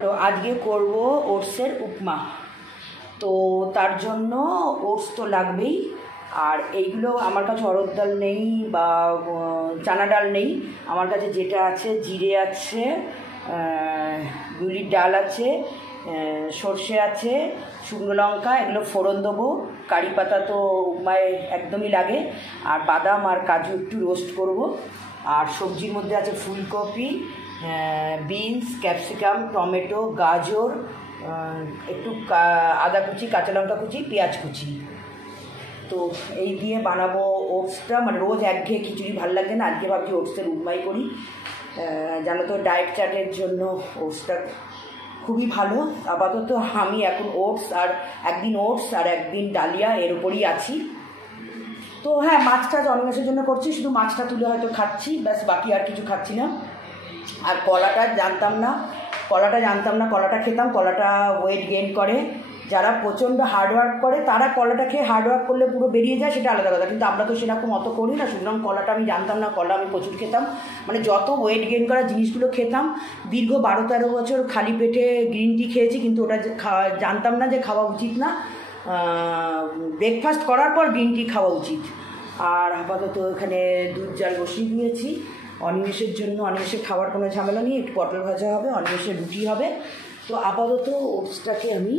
তো আজকে করব ওটসের উপমা। তো তার জন্য ওটস তো লাগবেই, আর এইগুলো আমার কাছে অড়হর ডাল নেই বা চানা ডাল নেই। আমার কাছে যেটা আছে জিরে আছে, বিউলির ডাল আছে, সর্ষে আছে, শুকনো লঙ্কা, এগুলো ফোড়ন দেবো। কারি পাতা তো উপমায় একদমই লাগে, আর বাদাম আর কাজু একটু রোস্ট করব। আর সবজির মধ্যে আছে ফুলকপি, বিনস, ক্যাপসিকাম, টমেটো, গাজর, একটু আদা কুচি, কাঁচা লঙ্কা কুচি, পেঁয়াজ কুচি। তো এই দিয়ে বানাবো ওটসটা। মানে রোজ একঘেয়ে খিচুড়ি ভালো লাগে না, আজকে ভাবছি ওটসের উপমাই করি। জানো তো ডায়েট চার্টের জন্য ওটসটা খুবই ভালো। আপাতত আমি এখন ওটস আর একদিন ডালিয়া এর উপরই আছি। তো হ্যাঁ, মাছটা অন্বেষের জন্য করছি, শুধু মাছটা তুলে হয়তো খাচ্ছি, ব্যাস, বাকি আর কিছু খাচ্ছি না। আর কলাটা জানতাম না, কলাটা খেতাম, কলাটা ওয়েট গেইন করে। যারা প্রচণ্ড হার্ডওয়ার্ক করে তারা কলাটা খেয়ে হার্ডওয়ার্ক করলে পুরো বেরিয়ে যায়, সেটা আলাদা কথা, কিন্তু আমরা তো সেরকম অত করি না। সুতরাং কলাটা আমি জানতাম না, কলা আমি প্রচুর খেতাম, মানে যত ওয়েট গেইন করা জিনিসগুলো খেতাম। দীর্ঘ 12-13 বছর খালি পেটে গ্রিন টি খেয়েছি, কিন্তু ওটা জানতাম না যে খাওয়া উচিত না। ব্রেকফাস্ট করার পর গ্রিন টি খাওয়া উচিত। আর আপাতত এখানে দুধ জাল বসিয়ে দিয়েছি অনিমেষের জন্য। অনিমেষের খাওয়ার কোনো ঝামেলা নেই, একটু পটল ভাজা হবে, অনিমেষের রুটি হবে। তো আপাতত ওটসটাকে আমি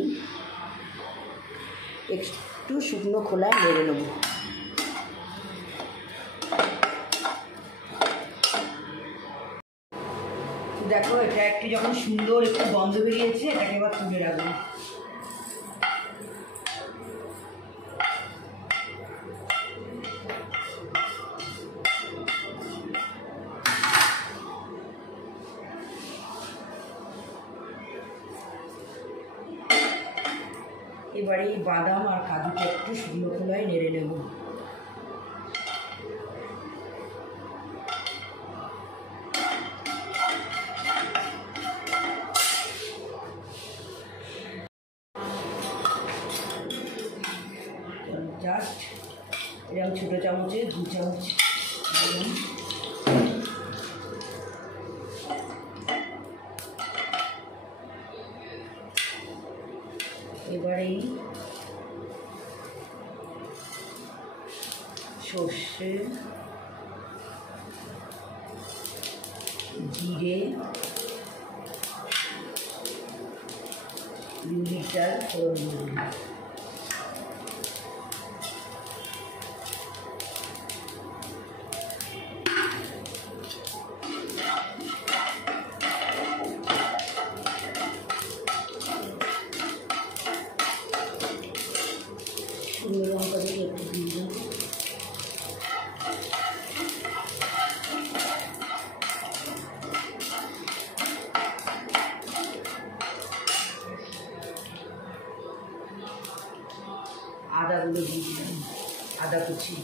একটু শুকনো খোলায় নেড়ে নেব। দেখো, এটা একটু যখন সুন্দর একটু গন্ধ বেরিয়েছে, এটাকে এবার তুলে রাখবো। এবারে এই বাদাম আর কাজুটা একটু শুকনো খোলায় নেড়ে নেব। জাস্ট এরকম ছোটো চামচে 2 চামচ দিলাম। এবারেই সর্ষে, জিরে, বিউলির ডাল ফোড়ন দেব। শুকনো লঙ্কা দিয়ে একটু দিয়ে দেবো। আদাগুলো দিয়ে দিলাম, আদা কুচি।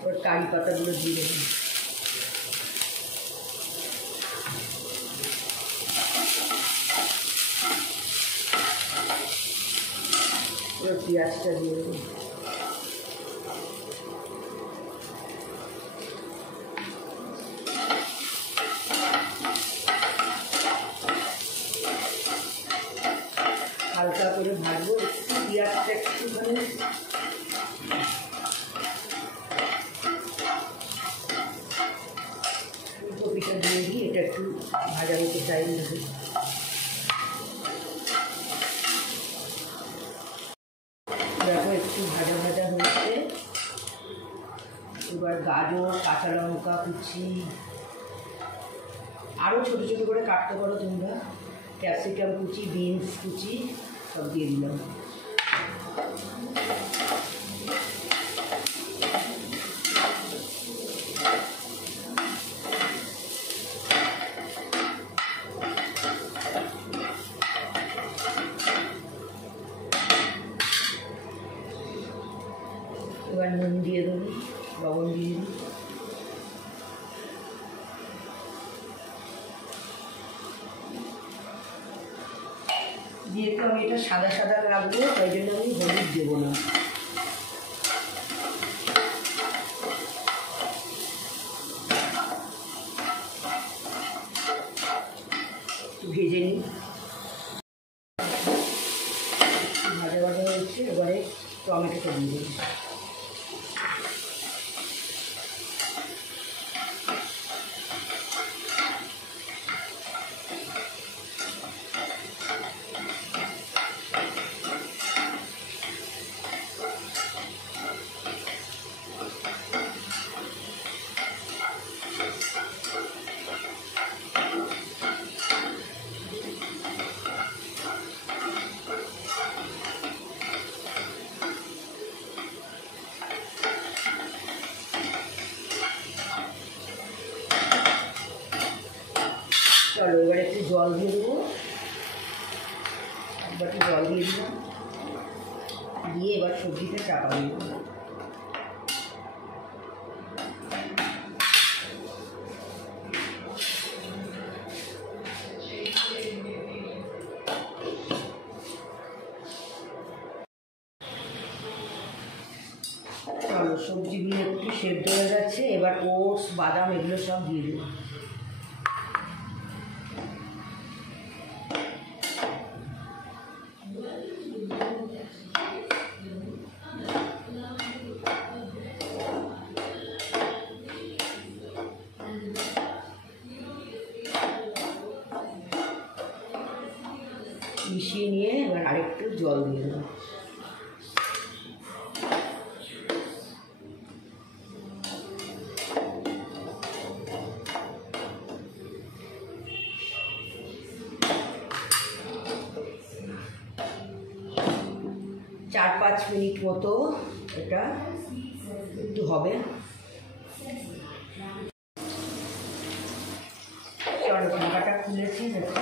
এবার কারি পাতাগুলো দিয়ে দেবেন। এবার পেঁয়াজটা দিয়ে দেবেন। হালকা করে ভাজবো, একটু পেঁয়াজটা একটুখানি ফুলকপিটা দিয়ে দিই, এটা একটু ভাজা হতে টাইম লাগে। দেখো, একটু ভাজা ভাজা হয়েছে। এবার গাজর, কাঁচা লঙ্কা কুচি, আরও ছোটো ছোটো করে কাটতে পারো তোমরা, ক্যাপসিকাম কুচি, বিনস কুচি সব দিয়ে দিলাম। এবার নুন দিয়ে দেবো, লবণ দিয়ে দিই। যেহেতু আমি এটা সাদা সাদা রাখবো তাই জন্য আমি হলুদ দেবো না। ভেজে নিই, ভাজা ভাজা হয়েছে। এবারে টমেটোটা দিয়ে দিই। চলো এবার একটু জল দিয়ে দেবো। একবার একটু জল দিয়ে দিলাম, দিয়ে এবার সবজিটা চাপা দিয়ে দেবো। চলো সবজিগুলো একটু সেদ্ধ হয়ে যাচ্ছে, এবার ওটস বাদাম এগুলো সব দিয়ে দেবো। মিশিয়ে নিয়ে এবার আরেকটু জল দিয়ে দেবো। চার 5 মিনিট মতো এটা একটু হবে। চলো ঢাকাটা খুলেছি, দেখো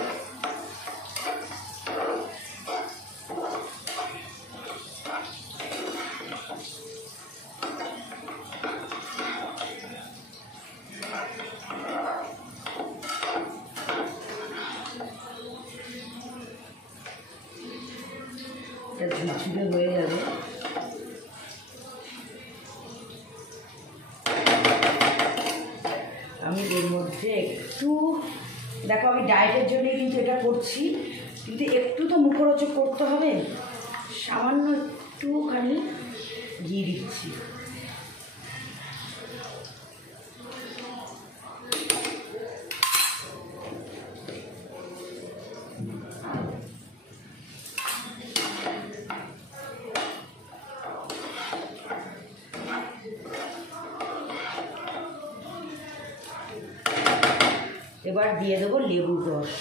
এটা ঝুরঝুরে হয়ে যাবে। আমি এর মধ্যে একটু, দেখো আমি ডায়েটের জন্যই কিন্তু এটা করছি, কিন্তু একটু তো মুখরোচক করতে হবে, সামান্য একটুখানি ঘি দিচ্ছি। এবার দিয়ে দেবো লেবুর রস।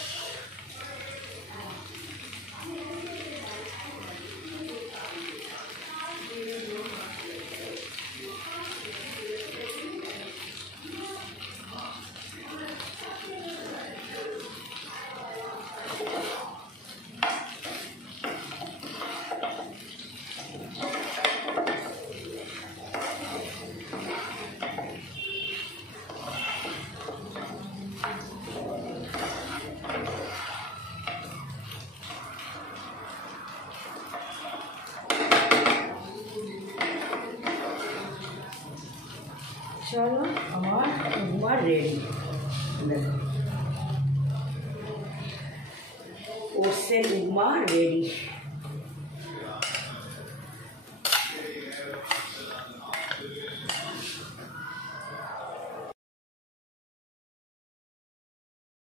চলো আমার উপমা রেডি। দেখো ওটসের উপমা রেডি।